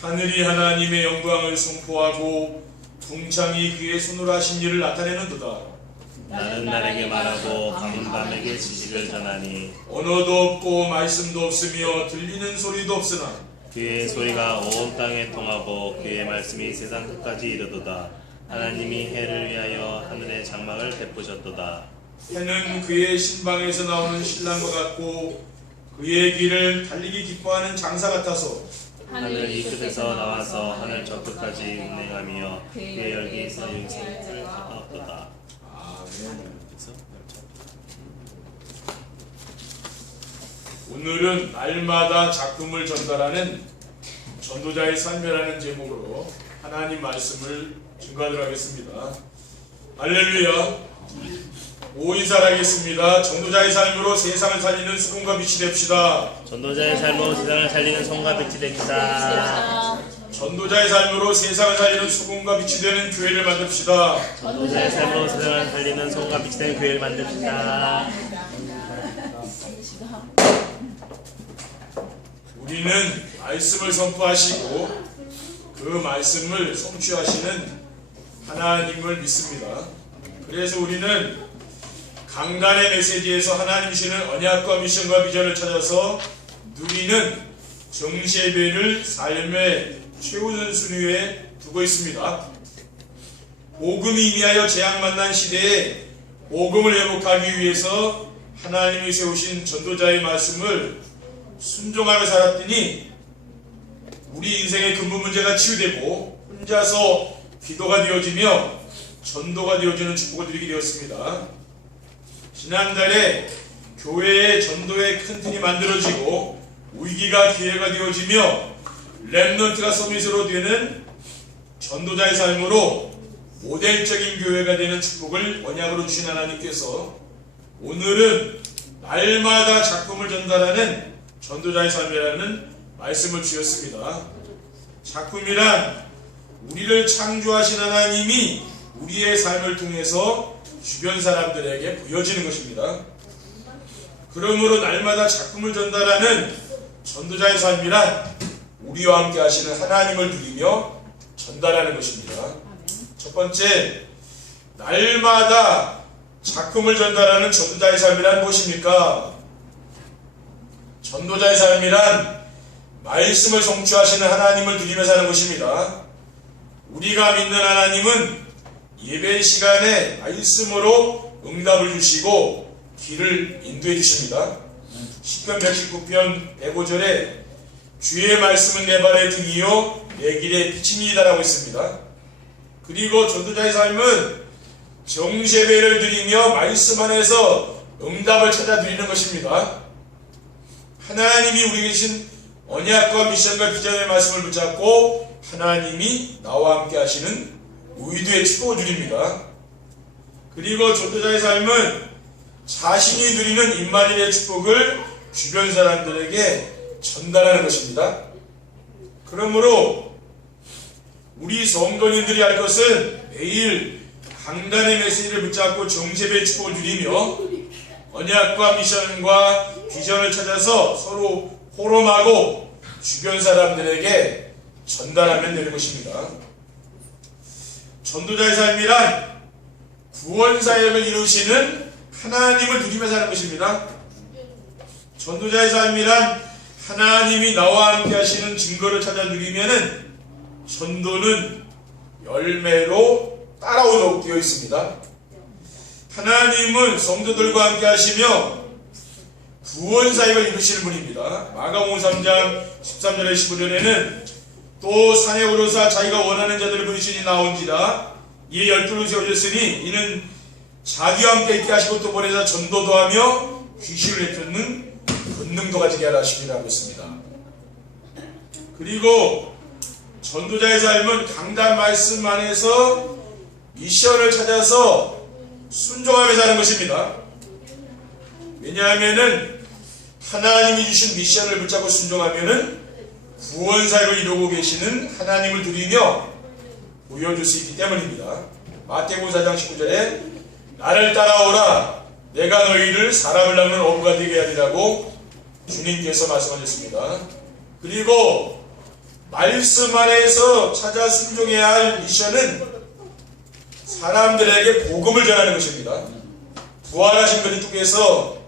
하늘이 하나님의 영광을 선포하고 궁창이 그의 손으로 하신 일을 나타내는도다. 나는 날에게 말하고 밤에게 지식을 전하니 언어도 없고 말씀도 없으며 들리는 소리도 없으나 그의 소리가 온 땅에 통하고 그의 말씀이 세상 끝까지 이르도다. 하나님이 해를 위하여 하늘의 장막을 베푸셨도다. 해는 그의 신방에서 나오는 신랑과 같고 그의 길을 달리기 기뻐하는 장사 같아서 하늘 이 끝에서 나와서 하늘 저 끝까지 운행하며 그의 열기에서 영생을 가까웠도다. 아멘. 오늘은 날마다 작품을 전달하는 전도자의 삶이라는 제목으로 하나님 말씀을 증거하도록 하겠습니다. 할렐루야. 5인사 하겠습니다. 전도자의 삶으로 세상을 살리는 수금과 빛이 됩시다. 전도자의 삶으로 세상을 살리는 손과 빛이 됩시다. 전도자의 삶으로 세상을 살리는 수금과 빛이 되는 교회를 만듭시다. 전도자의 삶으로 세상을 살리는 손과 빛이 되는 교회를 만듭시다. 우리는 말씀을 선포하시고 그 말씀을 성취하시는 하나님을 믿습니다. 그래서 우리는 강단의 메시지에서 하나님 주시는 언약과 미션과 비전을 찾아서 누리는 정시예배를 삶의 최우선 순위에 두고 있습니다. 복음이 임하여 재앙 만난 시대에 복음을 회복하기 위해서 하나님이 세우신 전도자의 말씀을 순종하며 살았더니 우리 인생의 근본 문제가 치유되고 혼자서 기도가 되어지며 전도가 되어지는 축복을 드리게 되었습니다. 지난달에 교회의 전도의 큰 틀이 만들어지고 위기가 기회가 되어지며 렘넌트가 서밋으로 되는 전도자의 삶으로 모델적인 교회가 되는 축복을 언약으로 주신 하나님께서 오늘은 날마다 작품을 전달하는 전도자의 삶이라는 말씀을 주셨습니다. 작품이란 우리를 창조하신 하나님이 우리의 삶을 통해서 주변 사람들에게 보여지는 것입니다. 그러므로 날마다 작품을 전달하는 전도자의 삶이란 우리와 함께 하시는 하나님을 누리며 전달하는 것입니다. 첫 번째, 날마다 작품을 전달하는 전도자의 삶이란 무엇입니까? 전도자의 삶이란 말씀을 성취하시는 하나님을 누리며 사는 것입니다. 우리가 믿는 하나님은 예배 시간에 말씀으로 응답을 주시고 길을 인도해 주십니다. 시편 119편 105절에 주의 말씀은 내 발의 등이요 내 길의 빛입니다라고 했습니다. 그리고 전도자의 삶은 정시예배를 드리며 말씀 안에서 응답을 찾아 드리는 것입니다. 하나님이 우리 계신 언약과 미션과 비전의 말씀을 붙잡고 하나님이 나와 함께 하시는 의도의 축복을 드립니다. 그리고 전도자의 삶은 자신이 누리는 임마누엘의 축복을 주변 사람들에게 전달하는 것입니다. 그러므로 우리 성도님들이 할 것은 매일 강단의 메시지를 붙잡고 정세배의 축복을 누리며 언약과 미션과 비전을 찾아서 서로 호름하고 주변 사람들에게 전달하면 되는 것입니다. 전도자의 삶이란 구원 사역을 이루시는 하나님을 누리며 사는 것입니다. 전도자의 삶이란 하나님이 나와 함께 하시는 증거를 찾아 누리면은 전도는 열매로 따라오도록 되어 있습니다. 하나님은 성도들과 함께 하시며 구원 사역을 이루시는 분입니다. 마가복음 3장 13절에 15절에는 또 산에 오르사 자기가 원하는 자들을 부르시니 나온지라 이에 12를 세우셨으니 이는 자기와 함께 있게 하시고 또 보내사 전도도 하며 귀신을 내쫓는 권능도 가지게 하라 하시니라고 했습니다. 그리고 전도자의 삶은 강단 말씀 안에서 미션을 찾아서 순종하며 사는 것입니다. 왜냐하면은 하나님이 주신 미션을 붙잡고 순종하면은 구원 사역을 이루고 계시는 하나님을 누리며 보여줄 수 있기 때문입니다. 마태복음 4장 19절에 나를 따라오라 내가 너희를 사람을 낚는 어부가 되게 하리라고 주님께서 말씀하셨습니다. 그리고 말씀 안에서 찾아 순종해야 할 미션은 사람들에게 복음을 전하는 것입니다. 부활하신 그리스도께서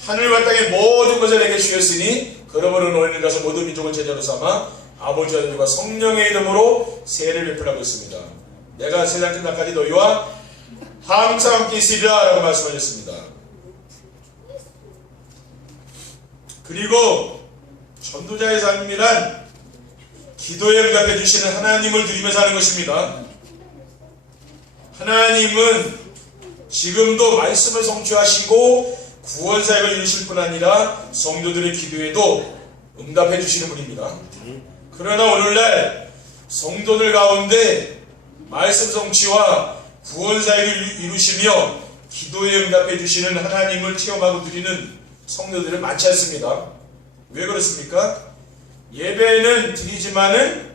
하늘과 땅의 모든 것을 내게 주셨으니 그러므로 너희는 가서 모든 민족을 제자로 삼아 아버지와 아들과 성령의 이름으로 세례를 베풀라고 했습니다. 내가 세상 끝날까지 너희와 항상 함께 있으리라 라고 말씀하셨습니다. 그리고 전도자의 삶이란 기도에 응답해 주시는 하나님을 드리며 사는 것입니다. 하나님은 지금도 말씀을 성취하시고 구원사역을 이루실 뿐 아니라 성도들의 기도에도 응답해 주시는 분입니다. 그러나 오늘날 성도들 가운데 말씀 성취와 구원사역을 이루시며 기도에 응답해 주시는 하나님을 체험하고 드리는 성도들은 많지 않습니다. 왜 그렇습니까? 예배는 드리지만은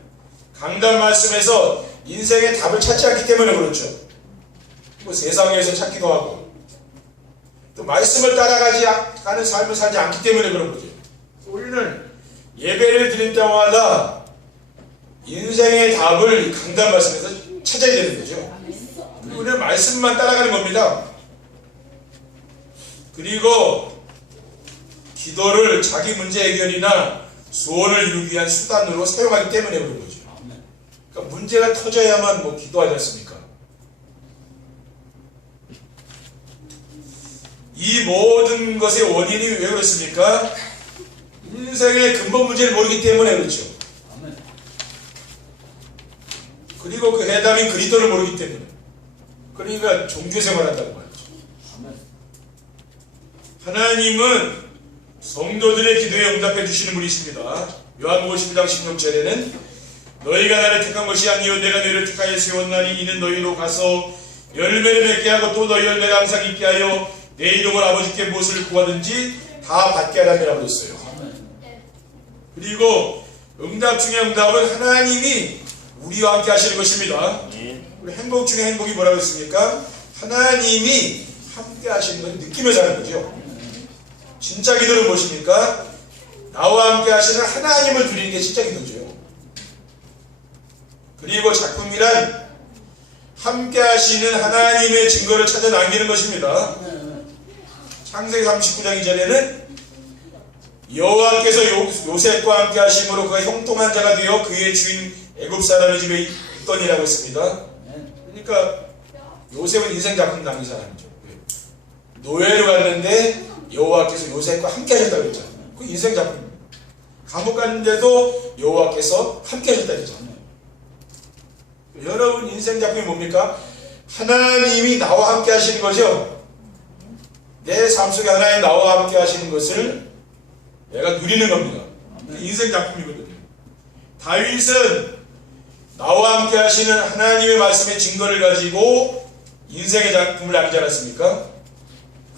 강단 말씀에서 인생의 답을 찾지 않기 때문에 그렇죠. 뭐 세상에서 찾기도 하고 또 말씀을 따라가지 않는 삶을 살지 않기 때문에 그런 거죠. 우리는 예배를 드릴 때마다 인생의 답을 강단 말씀에서 찾아야 되는 거죠. 그리고 우리는 말씀만 따라가는 겁니다. 그리고 기도를 자기 문제 해결이나 소원을 이루기 위한 수단으로 사용하기 때문에 그런 거죠. 그러니까 문제가 터져야만 뭐 기도하지 않습니까? 이 모든 것의 원인이 왜 그렇습니까? 인생의 근본 문제를 모르기 때문에 그렇죠. 그리고 그 해답인 그리스도를 모르기 때문에. 그러니까 종교생활한다고 말이죠. 하나님은 성도들의 기도에 응답해 주시는 분이십니다. 요한복음 12장 16절에는 너희가 나를 택한 것이 아니요 내가 너희를 택하여 세웠나니 이는 너희로 가서 열매를 맺게 하고 또 너희 열매가 항상 있게 하여 내 이름으로 아버지께 무엇을 구하든지 다 받게 하라고 했어요. 그리고 응답 중에 응답은 하나님이 우리와 함께 하시는 것입니다. 우리 행복 중에 행복이 뭐라고 했습니까? 하나님이 함께 하시는 걸 느끼면서 하는 거죠. 진짜 기도는 무엇입니까? 나와 함께 하시는 하나님을 드리는 게 진짜 기도죠. 그리고 작품이란 함께 하시는 하나님의 증거를 찾아 남기는 것입니다. 창세기 39장 2절에는 여호와께서 요셉과 함께 하심으로 그가 형통한 자가 되어 그의 주인 애굽 사람의 집에 있더니라고 했습니다. 그러니까 요셉은 인생 작품 남긴 사람이죠. 노예로 갔는데 여호와께서 요셉과 함께 하셨다고 했잖아요. 그 인생 작품입니다. 감옥 갔는데도 여호와께서 함께 하셨다고 했잖아요. 여러분 인생 작품이 뭡니까? 하나님이 나와 함께 하시는 거죠. 내 삶 속에 하나님 나와 함께 하시는 것을 내가 누리는 겁니다. 인생 작품이거든요. 다윗은 나와 함께 하시는 하나님의 말씀의 증거를 가지고 인생의 작품을 남기지 않았습니까?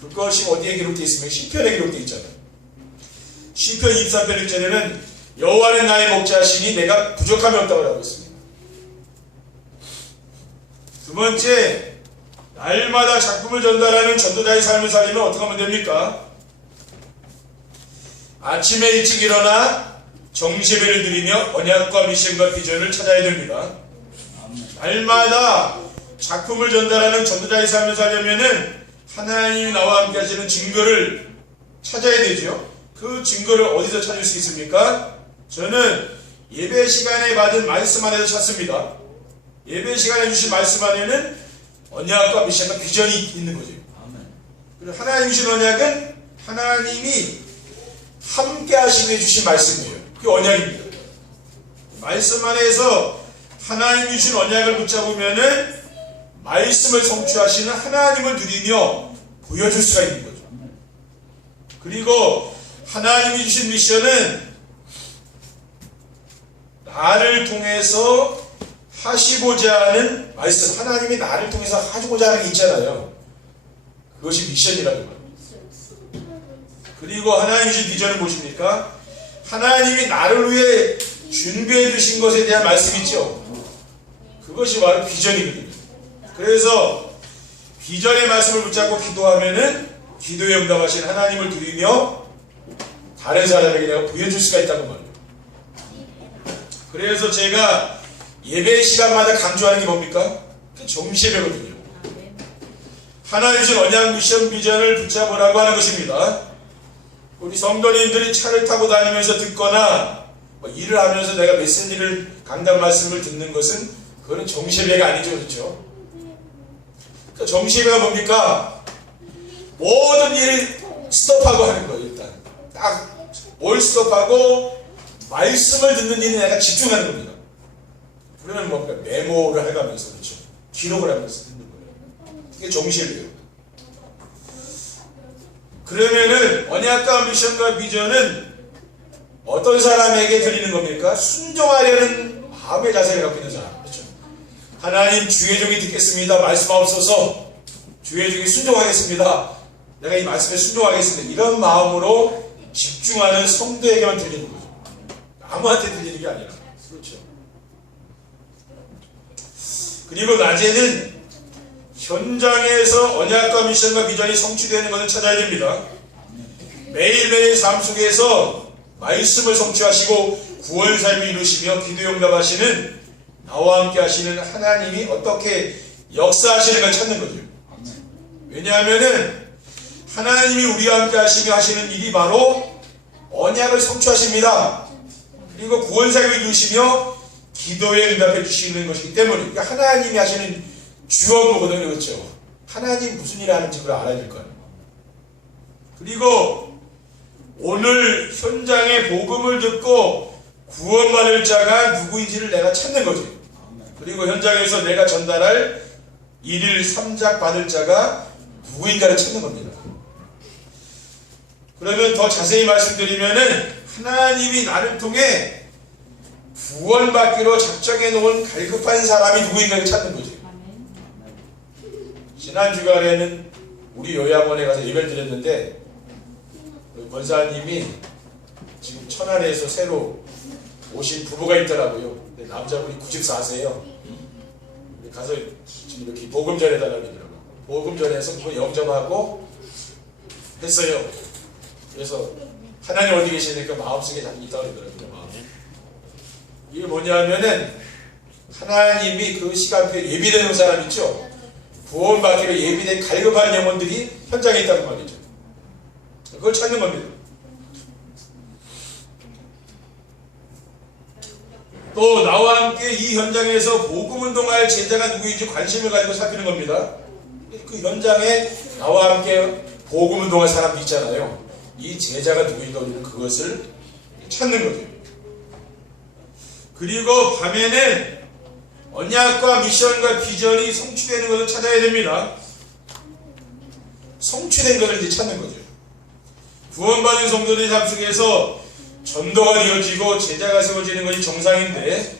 그것이 어디에 기록되어 있으면 시편에 기록되어 있잖아요. 시편 23편 1절에는 여호와는 나의 목자시니 내가 부족함이 없다고 하고 있습니다. 두 번째, 날마다 작품을 전달하는 전도자의 삶을 살리면 어떻게 하면 됩니까? 아침에 일찍 일어나 정시예배를 드리며 언약과 미션과 비전을 찾아야 됩니다. 날마다 작품을 전달하는 전도자의 삶을 살려면은 하나님이 나와 함께 하시는 증거를 찾아야 되죠. 그 증거를 어디서 찾을 수 있습니까? 저는 예배 시간에 받은 말씀 안에서 찾습니다. 예배 시간에 주신 말씀 안에는 언약과 미션과 비전이 있는 거죠. 그리고 하나님이 주신 언약은 하나님이 함께 하시며 주신 말씀이에요. 그게 언약입니다. 말씀 안에서 하나님이 주신 언약을 붙잡으면은 말씀을 성취하시는 하나님을 누리며 보여줄 수가 있는 거죠. 그리고 하나님이 주신 미션은 나를 통해서 하시고자 하는 말씀, 하나님이 나를 통해서 하시고자 하는 게 있잖아요. 그것이 미션이라고 합니다. 그리고 하나님이 주신 비전은 무엇입니까? 하나님이 나를 위해 준비해 주신 것에 대한 말씀이죠. 그것이 바로 비전이거든요. 그래서 비전의 말씀을 붙잡고 기도하면은 기도에 응답하신 하나님을 드리며 다른 사람에게 내가 보여줄 수가 있다는 말이에요. 그래서 제가 예배 시간마다 강조하는 게 뭡니까? 그 정시예배거든요. 하나님 주신 언약 미션 비전을 붙잡으라고 하는 것입니다. 우리 성도님들이 차를 타고 다니면서 듣거나 일을 하면서 내가 메시지를 강단 말씀을 듣는 것은 그거는 정시예배가 아니죠. 그렇죠? 그러니까 정시예배가 뭡니까? 모든 일을 스톱하고 하는 거예요. 일단 딱 뭘 스톱하고 말씀을 듣는 일에 내가 집중하는 겁니다. 그러면 뭡니까? 메모를 해가면서 그렇죠. 기록을 하면서 듣는 거예요. 그게 정시예배예요. 그러면은 언약과 미션과 비전은 어떤 사람에게 드리는 겁니까? 순종하려는 마음의 자세를 갖고 있는 사람. 그렇죠? 하나님 주의 종이 듣겠습니다. 말씀하옵소서. 주의 종이 순종하겠습니다. 내가 이 말씀에 순종하겠습니다. 이런 마음으로 집중하는 성도에게만 들리는 거죠. 아무한테 들리는 게 아니라. 그렇죠. 그리고 낮에는 현장에서 언약과 미션과 비전이 성취되는 것을 찾아야 됩니다. 매일매일 삶 속에서 말씀을 성취하시고 구원 삶을 이루시며 기도 응답하시는 나와 함께 하시는 하나님이 어떻게 역사하시는 걸 찾는 거죠. 왜냐하면은 하나님이 우리와 함께 하시며 하시는 일이 바로 언약을 성취하십니다. 그리고 구원 삶을 이루시며 기도에 응답해 주시는 것이기 때문에 그러니까 하나님이 하시는 주 업무거든요. 그렇죠? 하나님 무슨 일을 하는지 그걸 알아야 될 거 아니에요. 그리고 오늘 현장에 복음을 듣고 구원받을 자가 누구인지를 내가 찾는 거죠. 그리고 현장에서 내가 전달할 1일 3작 받을 자가 누구인가를 찾는 겁니다. 그러면 더 자세히 말씀드리면은 하나님이 나를 통해 구원받기로 작정해 놓은 갈급한 사람이 누구인가를 찾는 거죠. 지난 주간에는 우리 요양원에 가서 예배를 드렸는데 권사님이 지금 천안에서 새로 오신 부부가 있더라고요. 근데 남자분이 94세예요. 가서 지금 이렇게 복음 전해달라고 그러더라고요. 복음 전해서 그거 영접하고 했어요. 그래서 하나님 어디 계시니까 마음속에 자기 있다고 그러더라고요. 마음에. 이게 뭐냐면은 하나님이 그 시간표에 예비되는 사람 있죠. 구원받기로 예비된 갈급한 영혼들이 현장에 있다는 말이죠. 그걸 찾는 겁니다. 또 나와 함께 이 현장에서 복음 운동할 제자가 누구인지 관심을 가지고 살피는 겁니다. 그 현장에 나와 함께 복음 운동할 사람도 있잖아요. 이 제자가 누구인가 우리는 그것을 찾는 거죠. 그리고 밤에는 언약과 미션과 비전이 성취되는 것을 찾아야 됩니다. 성취된 것을 이제 찾는 거죠. 구원받은 성도들의 삶 속에서 전도가 이어지고 제자가 세워지는 것이 정상인데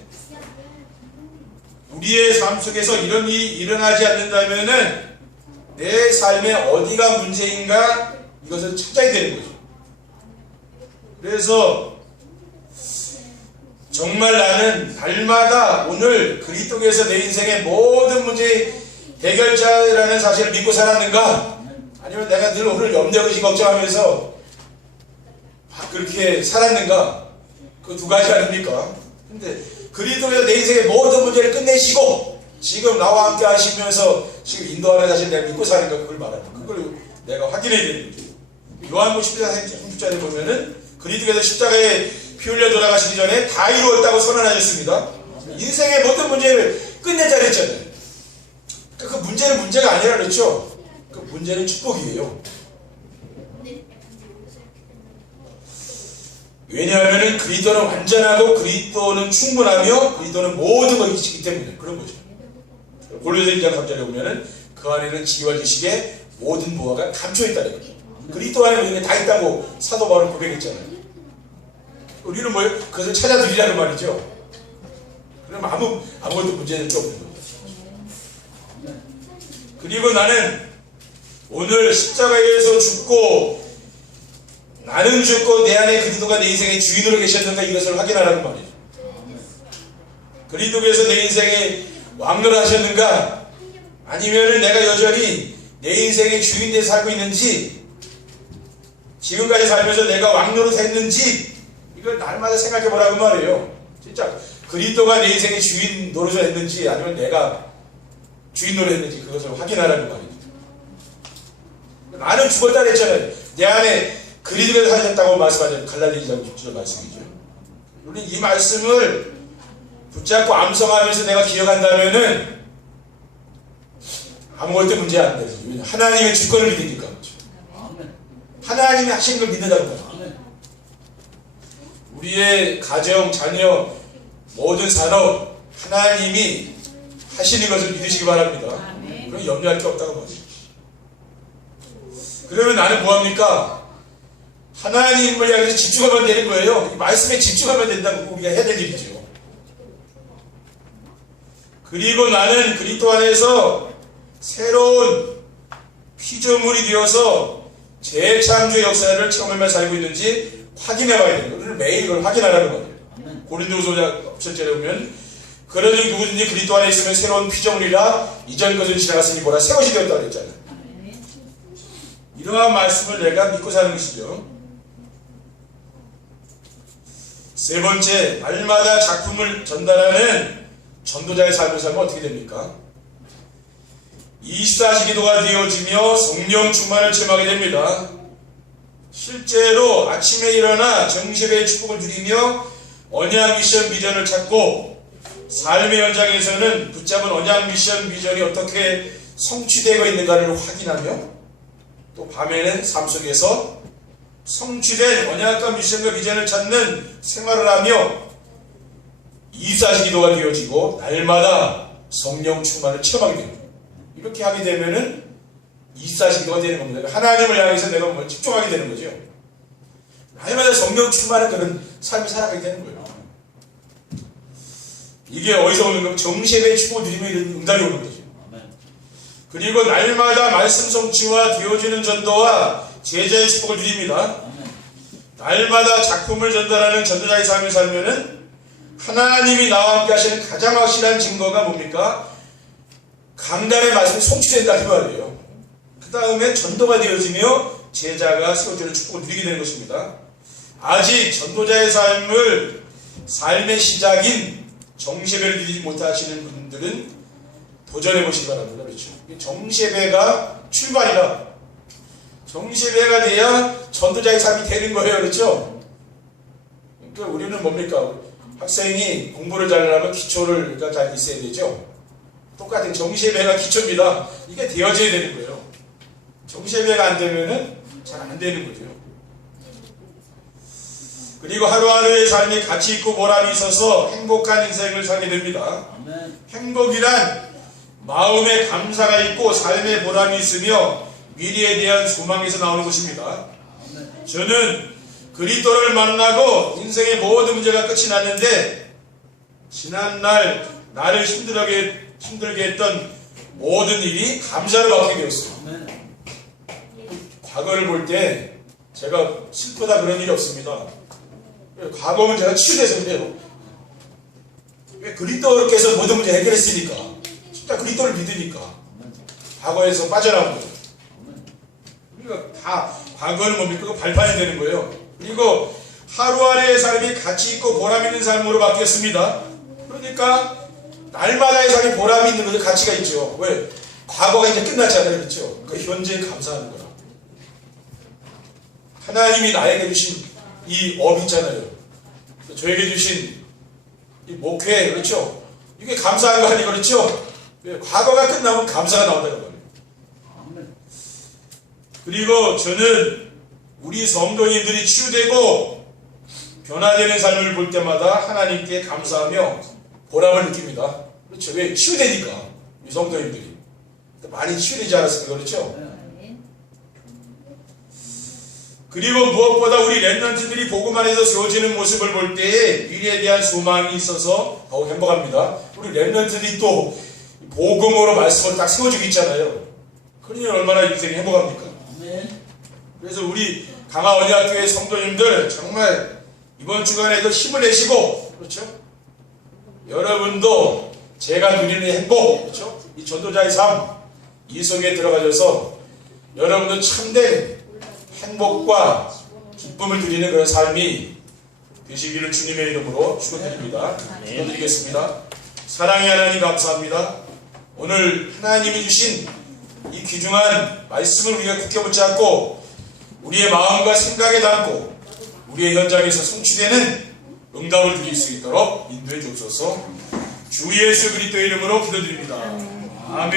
우리의 삶 속에서 이런 일이 일어나지 않는다면은 내 삶에 어디가 문제인가 이것을 찾아야 되는 거죠. 그래서 정말 나는 날마다 오늘 그리스도께서 내 인생의 모든 문제의 해결자라는 사실을 믿고 살았는가? 아니면 내가 늘 오늘 염려의식 걱정하면서 그렇게 살았는가? 그 두 가지 아닙니까? 근데 그리스도께서 내 인생의 모든 문제를 끝내시고 지금 나와 함께 하시면서 지금 인도하는 사실 내가 믿고 사는가 그걸 말하는 거예요. 그걸 내가 확인해야 되는 거죠. 요한복음 10장 30절에 보면은 그리스도께서 십자가에 피 흘려 돌아가시기 전에 다 이루었다고 선언하셨습니다. 인생의 모든 문제를 끝내자 그랬잖아요. 그 문제는 문제가 아니라 그렇죠. 그 문제는 축복이에요. 왜냐하면 그리스도는 완전하고 그리스도는 충분하며 그리스도는 모든 것을 이치기 때문에 그런 거죠. 골로새 1장 3절에 보면은 그 안에는 지혜와 지식의 모든 보화가 감춰있다는 거죠. 그리스도 안에 모든 게 다 있다고 사도 바울은 고백했잖아요. 우리는 뭐예요? 그것을 찾아드리라는 말이죠. 그럼 아무것도 문제는 또 없는 거죠. 그리고 나는 오늘 십자가에서 죽고 나는 죽고 내 안에 그리스도가 내 인생의 주인으로 계셨는가 이것을 확인하라는 말이죠. 그리스도께서 내 인생의 왕노를 하셨는가 아니면은 내가 여전히 내 인생의 주인으로 살고 있는지 지금까지 살면서 내가 왕노릇 했는지 이걸 날마다 생각해 보라고 말이에요. 진짜 그리스도가 내 인생의 주인 노릇을 했는지 아니면 내가 주인 노릇을 했는지 그것을 확인하라는 말입니다. 나는 죽었다 그랬잖아요. 내 안에 그리스도가 사셨다고 말씀하잖아요. 갈라디아서 6절 말씀이죠. 우리 이 말씀을 붙잡고 암송하면서 내가 기억한다면은 아무것도 문제 안 되죠. 하나님의 주권을 믿으니까. 하나님이 하시는 걸 믿는다는 거죠. 우리의 가정, 자녀, 모든 산업 하나님이 하시는 것을 믿으시기 바랍니다. 그럼 염려할 게 없다고 말이죠. 그러면 나는 뭐합니까? 하나님을 향해서 집중하면 되는 거예요. 이 말씀에 집중하면 된다고 우리가 해야 될 일이죠. 그리고 나는 그리스도 안에서 새로운 피조물이 되어서 재창조의 역사를 체험하며 살고 있는지 확인해 봐야 되는 거예요. 매일 이걸 확인하라는 거예요. 고린도후서 10절에 보면 그러니 누구든지 그리스도 안에 있으면 새로운 피조물이라 이전 것은 지나갔으니 보라 새 것이 되었다고 그랬잖아요. 이러한 말씀을 내가 믿고 사는 것이죠. 세 번째, 날마다 작품을 전달하는 전도자의 삶을 살면 어떻게 됩니까? 24시 기도가 되어지며 성령 충만을 체험하게 됩니다. 실제로 아침에 일어나 정시배의 축복을 누리며 언약 미션 비전을 찾고 삶의 현장에서는 붙잡은 언약 미션 비전이 어떻게 성취되고 있는가를 확인하며 또 밤에는 삶 속에서 성취된 언약과 미션과 비전을 찾는 생활을 하며 24시 기도가 되어지고 날마다 성령 충만을 체험하게 됩니다. 이렇게 하게 되면은 24시 기도가 되는 겁니다. 하나님을 향해서 내가 뭐 집중하게 되는 거죠. 날마다 성령 충만한 그런 삶을 살아가게 되는 거예요. 이게 어디서 오는 거면 정시예배 축복을 누리면 이런 응답이 오는 거죠. 그리고 날마다 말씀 성취와 되어지는 전도와 제자의 축복을 누립니다. 날마다 작품을 전달하는 전도자의 삶을 살면은 하나님이 나와 함께 하시는 가장 확실한 증거가 뭡니까? 강단의 말씀이 성취된다는 말이에요. 그 다음에 전도가 되어지며 제자가 세워주는 축복을 누리게 되는 것입니다. 아직 전도자의 삶의 시작인 정시예배를 누리지 못하시는 분들은 도전해 보시기 바랍니다. 그렇죠? 정시예배가 출발이라 정시예배가 돼야 전도자의 삶이 되는 거예요. 그렇죠? 그러니까 우리는 뭡니까? 학생이 공부를 잘하려면 기초를 잘 있어야 되죠. 똑같은 정시예배가 기초입니다. 이게 되어져야 되는 거예요. 정시예배가 안 되면은 잘 안 되는 거죠. 그리고 하루하루의 삶이 가치 있고 보람이 있어서 행복한 인생을 살게 됩니다. 행복이란 마음에 감사가 있고 삶에 보람이 있으며 미래에 대한 소망에서 나오는 것입니다. 저는 그리스도를 만나고 인생의 모든 문제가 끝이 났는데 지난날 나를 힘들게 했던 모든 일이 감사를 받게 되었어요. 과거를 볼 때 제가 슬프다 그런 일이 없습니다. 과거 문제가 치유돼서 그래요. 왜 그리스도께서 모든 문제 해결했으니까. 진짜 그리스도를 믿으니까. 과거에서 빠져나온 거예요. 그러니까 다 과거는 뭡니까? 발판이 되는 거예요. 그리고 하루하루의 삶이 가치 있고 보람 있는 삶으로 바뀌었습니다. 그러니까 날마다의 삶이 보람이 있는 것에 가치가 있죠. 왜? 과거가 이제 끝났잖아요. 그렇죠? 그 현재에 감사하는 거라. 하나님이 나에게 주신 이 업 있잖아요. 저에게 주신 이 목회, 그렇죠? 이게 감사한 거 아니에요. 그렇죠? 왜? 과거가 끝나면 감사가 나온다는 거예요. 그리고 저는 우리 성도님들이 치유되고 변화되는 삶을 볼 때마다 하나님께 감사하며 보람을 느낍니다. 그렇죠? 왜? 치유되니까. 우리 성도님들이. 많이 치유되지 않았습니까? 그렇죠? 그리고 무엇보다 우리 렘넌트들이 복음 안에서 세워지는 모습을 볼 때에 미래에 대한 소망이 있어서 더욱 행복합니다. 우리 렘넌트들이 또 복음으로 말씀을 딱 세워주고 있잖아요. 그러니 얼마나 인생이 행복합니까? 그래서 우리 강화언약교회 성도님들 정말 이번 주간에도 힘을 내시고, 그렇죠? 여러분도 제가 누리는 행복, 그렇죠? 이 전도자의 삶, 이 속에 들어가셔서 여러분도 참된 행복과 기쁨을 누리는 그런 삶이 되시기를 주님의 이름으로 축원드립니다. 기도드리겠습니다. 사랑의 하나님 감사합니다. 오늘 하나님이 주신 이 귀중한 말씀을 우리가 굳게 붙잡고 우리의 마음과 생각에 담고 우리의 현장에서 성취되는 응답을 드릴 수 있도록 인도해 주옵소서. 주 예수 그리스도의 이름으로 기도드립니다. 아멘.